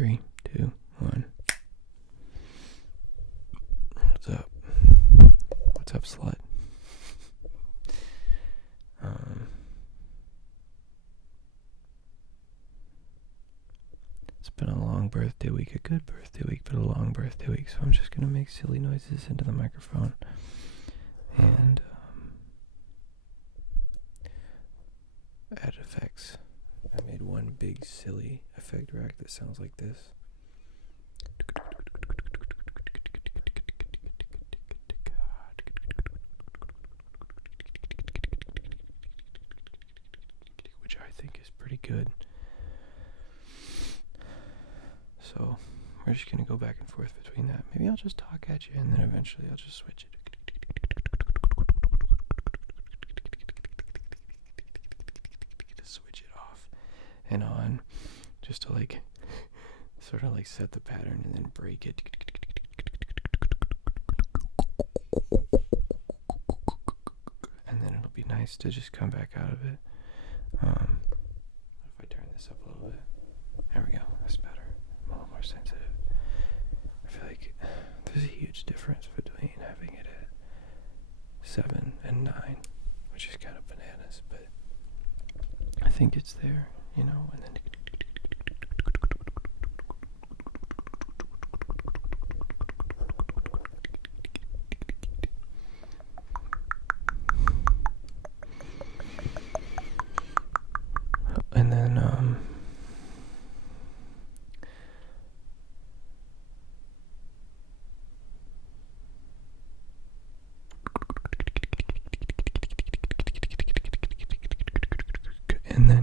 3, 2, 1. What's up? What's up, slut? It's been a long birthday week, a good birthday week, but a long birthday week, so I'm just going to make silly noises into the microphone. And add effects. I made one big silly effect rack that sounds like this. Which I think is pretty good. So we're just going to go back and forth between that. Maybe I'll just talk at you and then eventually I'll just switch it. Switch it off and on just to like sort of like set the pattern and then break it. And then it'll be nice to just come back out of it. What if I turn this up a little bit? There we go. That's better. I'm a little more sensitive. I feel like there's a huge difference between having it at 7 and 9, which is kind of bananas, but I think it's there, you know, and then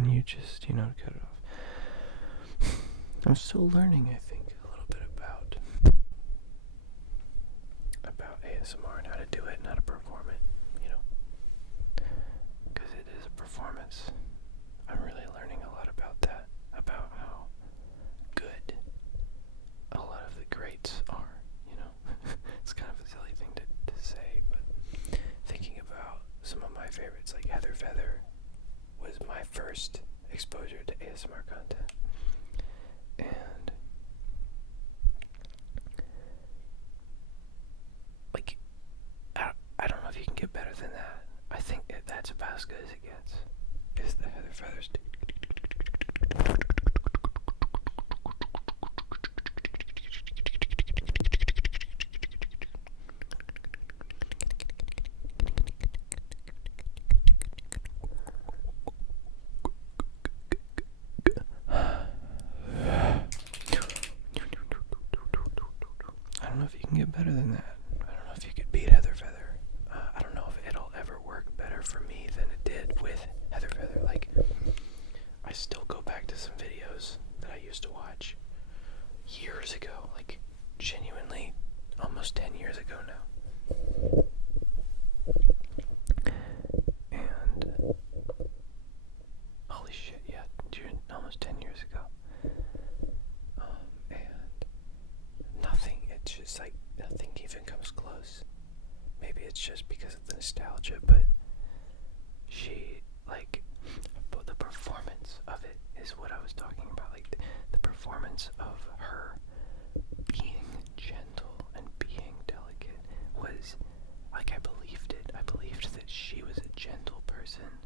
you just, you know, cut it off. I'm still learning, I think, a little bit about ASMR and how to do it and how to perform it, you know, because it is a performance. I'm really learning a lot about that, about how good a lot of the greats are, you know. It's kind of a silly thing to say, but thinking about some of my favorites, like Heather Feather was my first exposure to ASMR content, and like I don't know if you can get better than that. I think that's about as good as it gets, is the Heather Feathers. I don't know if you can get better than that. I don't know if you could beat Heather Feather. I don't know if it'll ever work better for me than it did with Heather Feather. Like, I still go back to some videos that I used to watch years ago, like genuinely almost 10 years ago now. And holy shit, yeah, almost 10 years ago. And nothing, it's just like nothing even comes close. Maybe it's just because of the nostalgia, but she, like, the performance of it is what I was talking about. Like, the performance of her being gentle and being delicate was, like, I believed it. I believed that she was a gentle person.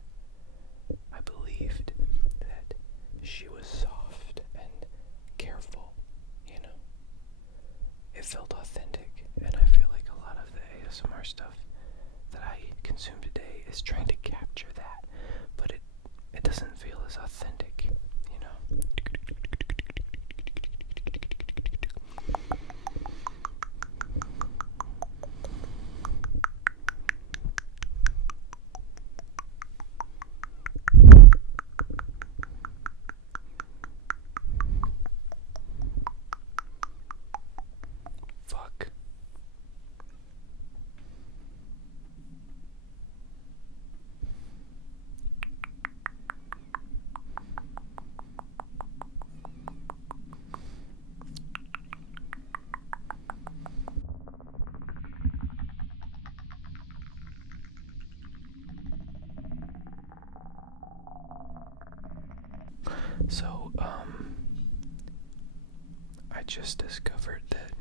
I believed that she was soft and careful, you know. It felt authentic, and I feel like a lot of the ASMR stuff that I consume today is trying to capture that, but it doesn't feel as authentic, you know. Fuck. So, I just discovered that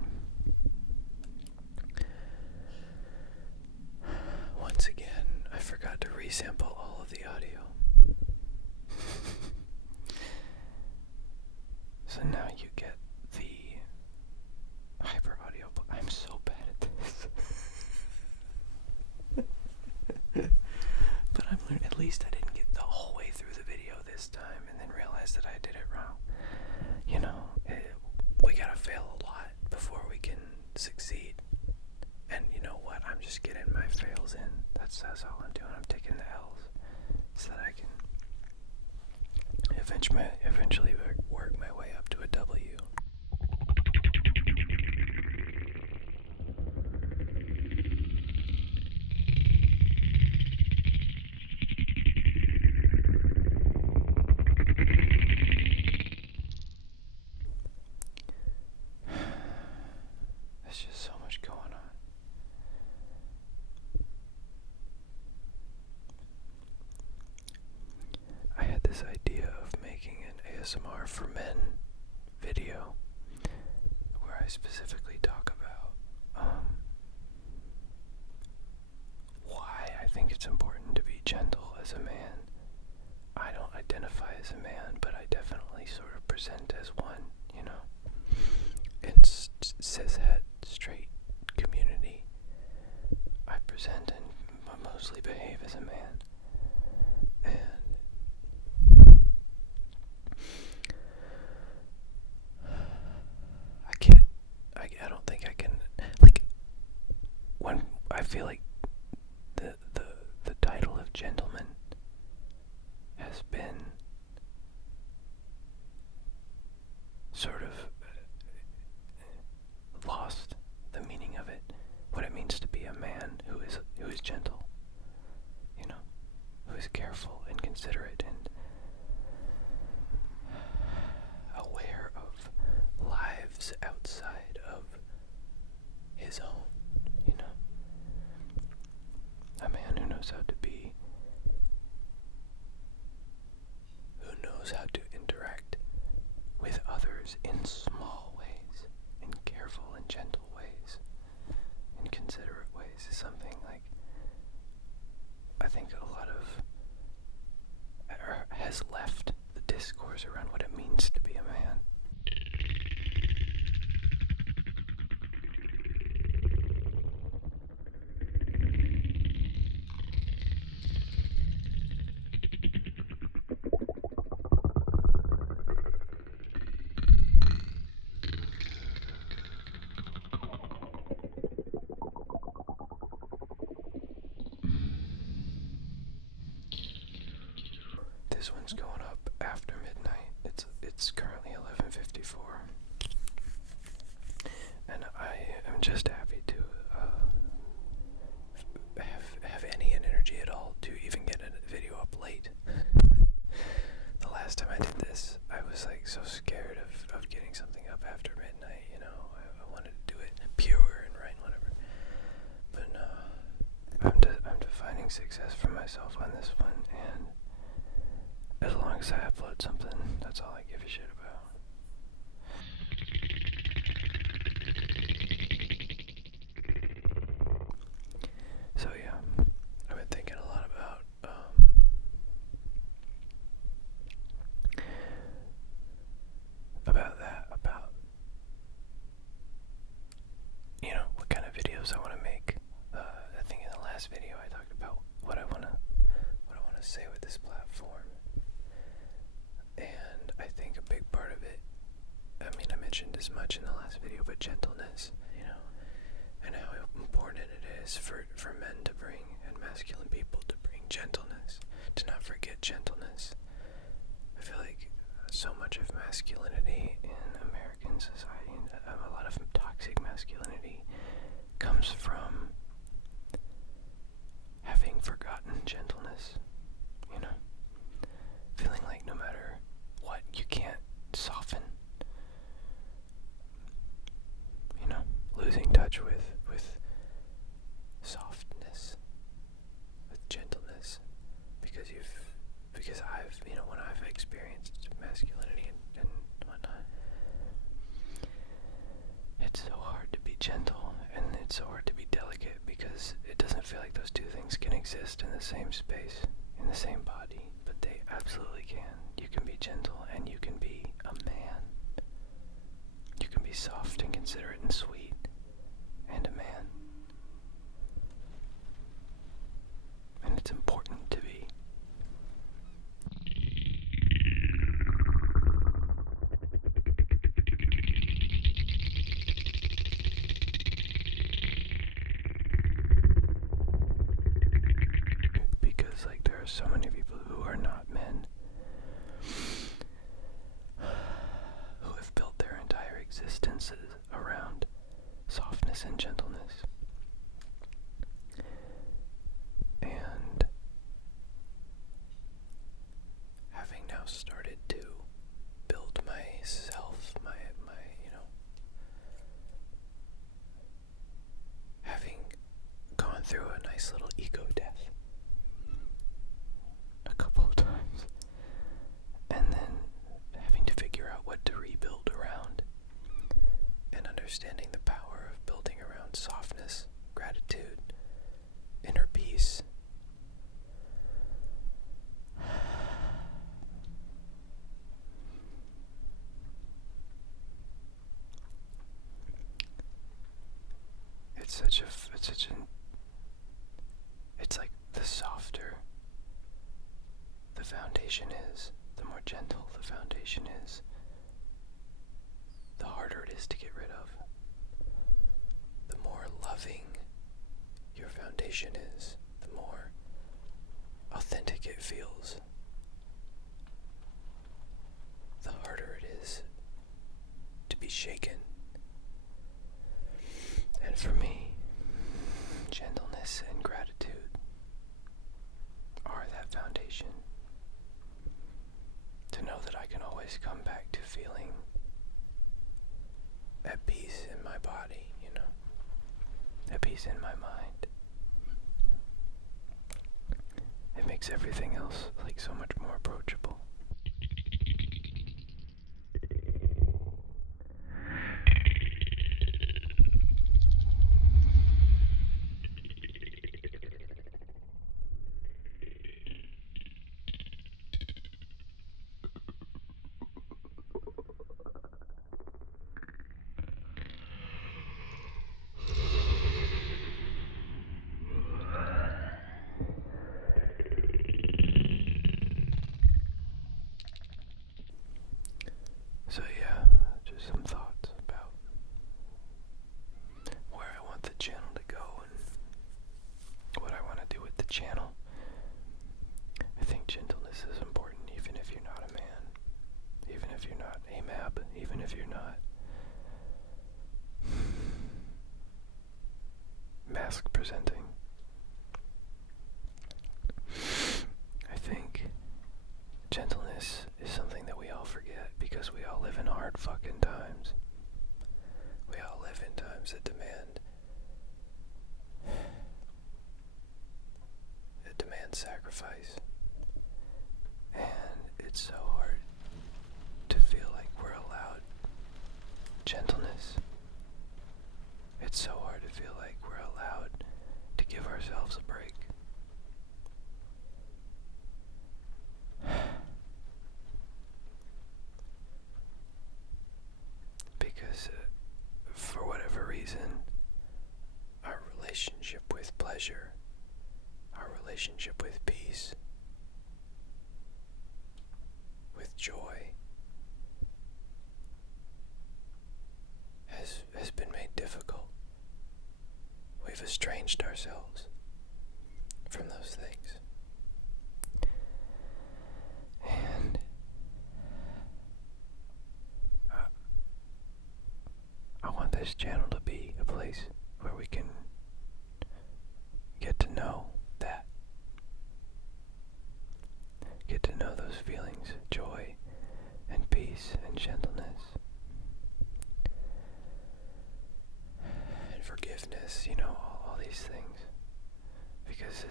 once again I forgot to resample all of the audio. So now you get the hyper audio, but I'm so bad at this. But I'm learning. At least I didn't get the whole way through the video this time and then realize that I did it wrong. You know, we gotta fail a lot before we can succeed. And you know what? I'm just getting my fails in. That's all I'm doing. I'm taking the L's so that I can eventually work my way up to a W. There's just so much going on. I had this idea of making an ASMR for men video where I specifically talk about why I think it's important to be gentle as a man. I don't identify as a man, but I definitely sort of present as one, you know. In cishet, straight community, I present and mostly behave as a man. And I don't think I can, like, when I feel like the title of gentleman has been sort of lost the meaning of it, what it means to be a man who is gentle, you know, who is careful and considerate and aware of lives outside of his own, you know, a man who knows how to be, who knows how to interact with others in small ways, in careful and gentle ways, in considerate ways, is something like I think a lot of has left the discourse around what it means to be a man. This one's going up after midnight. It's currently 11:54, and I am just happy to have any energy at all to even get a video up late. The last time I did this, I was like so scared of getting something up after midnight. You know, I wanted to do it pure and right and whatever. But no, I'm defining success for myself on this one, and as long as I upload something, that's all I give a shit about. So yeah, I've been thinking a lot about that, about, you know, what kind of videos I want to make. I think in the last video I talked about what I want to say with this platform. And I think a big part of it, I mean, I mentioned as much in the last video, but gentleness, you know, and how important it is for men to bring, and masculine people to bring gentleness, to not forget gentleness. I feel like so much of masculinity in American society, and a lot of toxic masculinity, comes from having forgotten gentleness, you know, feeling like no matter what, you can't soften, you know, losing touch with softness, with gentleness, because I've, you know, when I've experienced masculinity and whatnot, exist in the same space, in the same body, but they absolutely can. You can be gentle and you can be a man. You can be soft and considerate and sweet and a man. And it's important to be. Because there are so many people who are not men who have built their entire existences around softness and gentleness. And having now started to build myself, my having gone through a nice little ego death a couple of times, and then having to figure out what to rebuild around, and understanding the power of building around softness, gratitude, inner peace. It's like the softer the foundation is, the more gentle the foundation is, the harder it is to get rid of. The more loving your foundation is, the more authentic it feels. The harder it is to be shaken. And for me, gentleness and gratitude are that foundation. To know that I can always come back to feeling at peace in my body, at peace in my mind. It makes everything else so much more approachable. So yeah, just some thoughts about where I want the channel to go and what I want to do with the channel. I think gentleness is important even if you're not a man, even if you're not a mab, even if you're not mask presenting. I think gentleness is something that we all forget because we all live in hard fucking times. We all live in times that demand sacrifice. And it's so hard to feel like we're allowed gentleness. It's so hard to feel like we're allowed to give ourselves a break. Because for whatever reason, our relationship with pleasure, our relationship with peace, with joy, has been made difficult. We've estranged ourselves from those things. And I want this channel to be a place where we can get to know that. Get to know those feelings, joy and peace and gentleness. And forgiveness, all these things. Because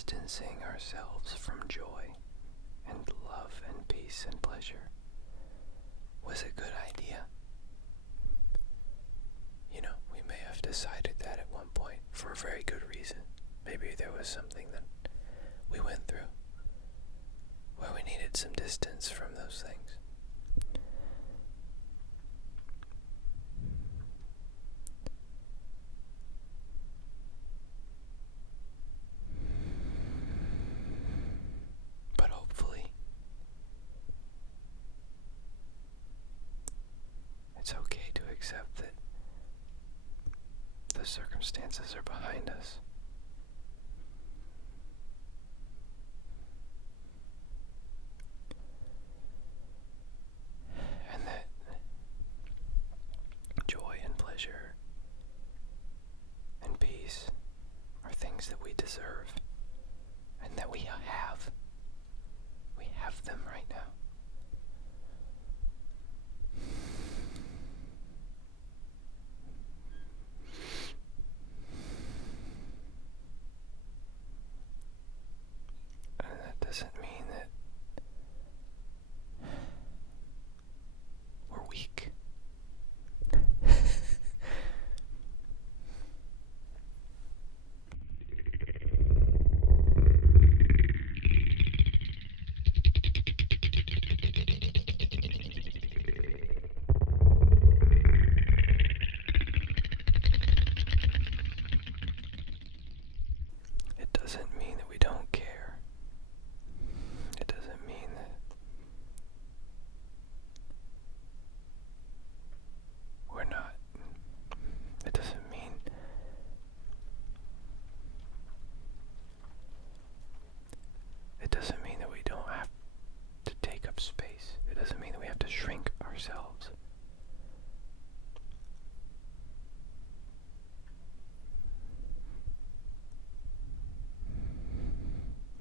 distancing ourselves from joy and love and peace and pleasure was a good idea. You know, we may have decided that at one point for a very good reason. Maybe there was something that we went through where we needed some distance from those things. But hopefully, it's okay to accept that the circumstances are behind us. And that joy and pleasure and peace are things that we deserve and that we have. We have them right now. And that doesn't mean that we're weak. It doesn't mean that we don't care. It doesn't mean that we're not. It doesn't mean that we don't have to take up space. It doesn't mean that we have to shrink ourselves.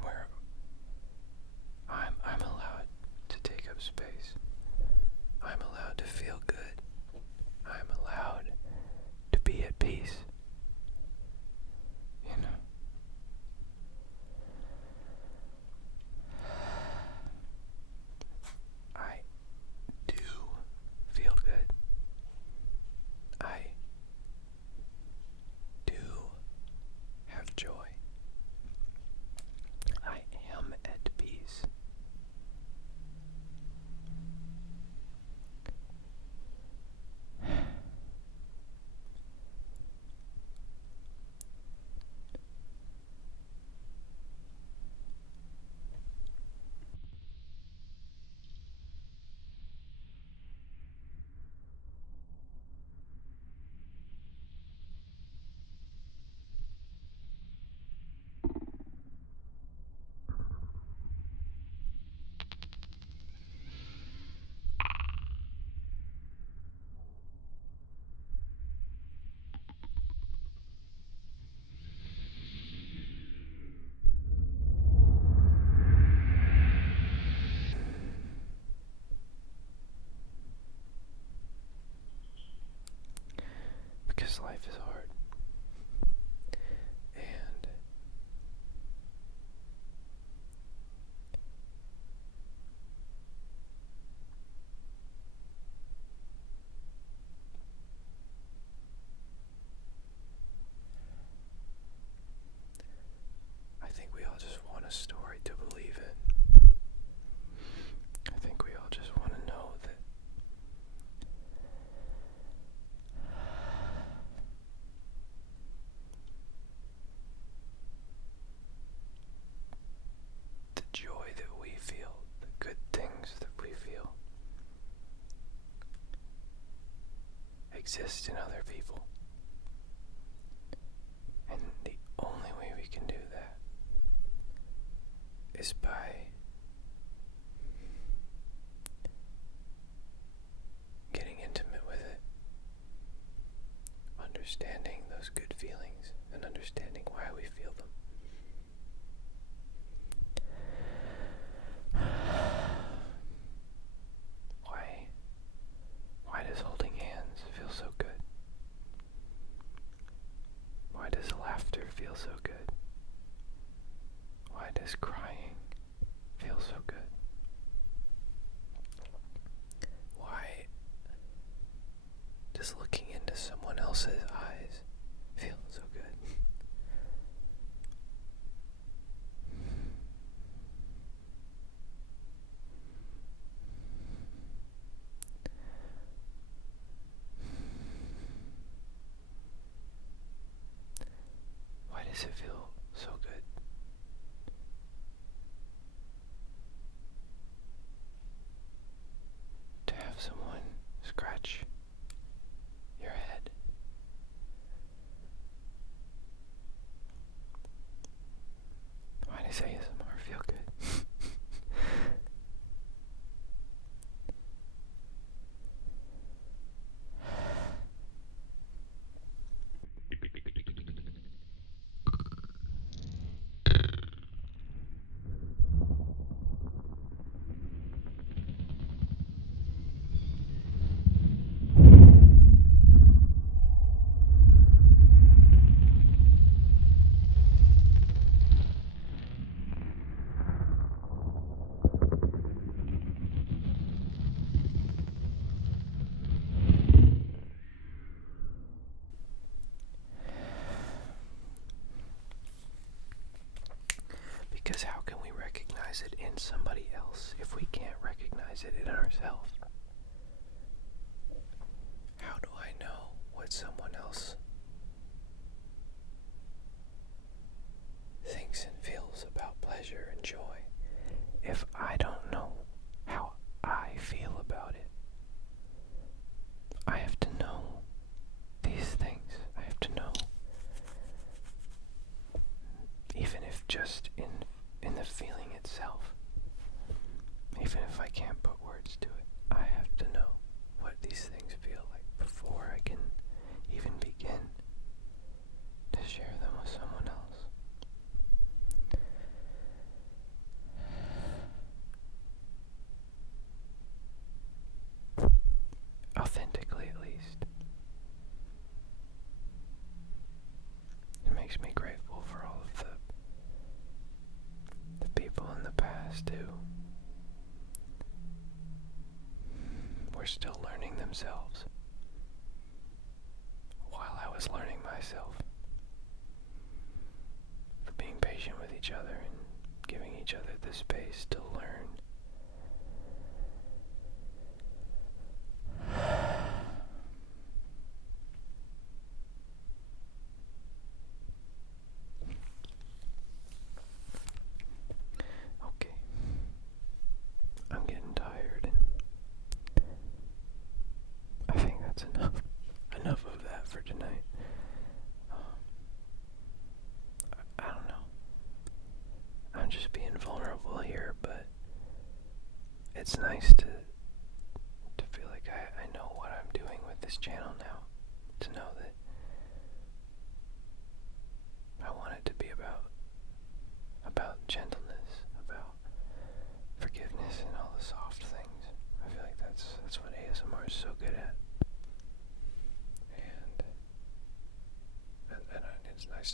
Where I'm allowed to take up space. I'm allowed to feel good. I'm allowed to be at peace. You know. I do feel good. I do have joy. I am at peace. Because life is hard. And I think we all just want a story to believe in. I think we all just want to know that the joy that we feel, the good things that we feel, exist in other people. And the only way we can do that is by getting intimate with it, understanding those good feelings, and understanding why we feel them. Why does holding hands feel so good? Why does laughter does it feel so good to have someone scratch your head? Why does ASMR feel good? Because how can we recognize it in somebody else if we can't recognize it in ourselves? How do I know what someone else thinks and feels about pleasure and joy if I don't know how I feel about it? I have to know these things. I have to know, even if just in the feeling itself, even if I can't put words to it, I have to know what these things feel like before I can even begin to share them with someone else. Authentically, at least. It makes me grateful for all of the people in the past who were still learning themselves while I was learning myself. For being patient with each other and giving each other the space to learn. Okay. I'm getting tired, and I think that's enough of that for tonight. I don't know. I'm just being vulnerable here, but it's nice to feel like I know what I'm doing with this channel now. To know that I want it to be about gentleness, about forgiveness, and all the soft things. I feel like that's what ASMR is so good at. And it's nice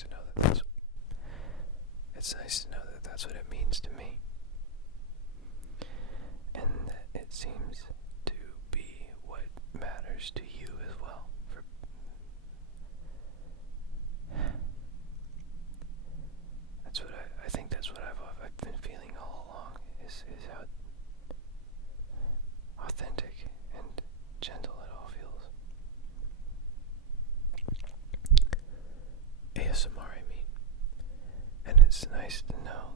to know that that's what it means to me. And that it seems to be what matters to you as well. I think that's what I've been feeling all along, is how authentic and gentle it all feels. ASMR, I mean. And it's nice to know